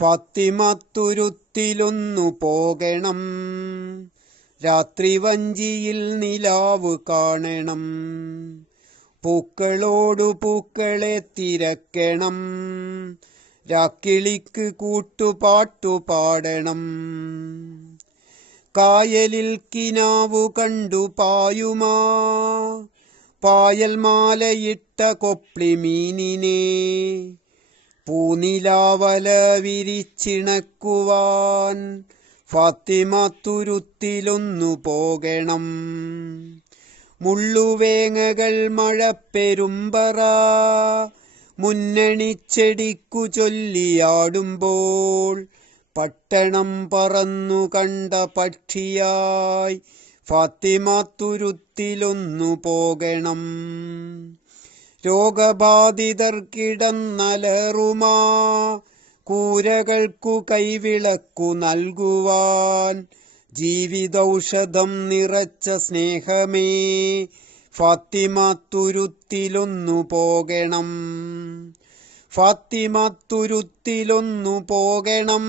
ഫാത്തിമത്തുരുത്തിലൊന്നു പോകണം, രാത്രി വഞ്ചിയിൽ നിലാവ് കാണണം. പൂക്കളോടു പൂക്കളെ തിരക്കണം, രാക്കിളിക്ക് കൂട്ടുപാട്ടു പാടണം. കായലിൽ കിനാവു കണ്ടു പായുമാ പായൽ മാലയിട്ട കൊപ്ലിമീനിനെ, പൂനിലാവല വിരിച്ചിണക്കുവാൻ ഫാത്തിമത്തുരുത്തിലൊന്നു പോകണം. മുള്ളുവേങ്ങകൾ മഴപ്പെരുമ്പറ മുന്നണിച്ചെടിക്കു ചൊല്ലിയാടുമ്പോൾ, പട്ടണം പറന്നു കണ്ട പക്ഷിയായി ഫാത്തിമത്തുരുത്തിലൊന്നു പോകണം. രോഗബാധിതർ കിടന്നലറുമാ കൂരകൾക്കു കൈവിളക്കു നൽകുവാൻ, ജീവിതൌഷധം നിറച്ച സ്നേഹമേ ഫാത്തിമത്തുരുത്തിലൊന്നു പോകണം. ഫാത്തിമത്തുരുത്തിലൊന്നു പോകണം,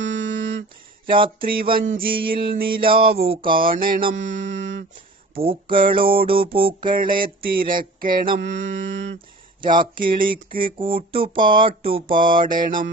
രാത്രി വഞ്ചിയിൽ നിലാവു കാണണം. പൂക്കളോടു പൂക്കളെ തിരക്കണം, രാക്കിളിക്ക് കൂട്ടുപാട്ടു പാടണം.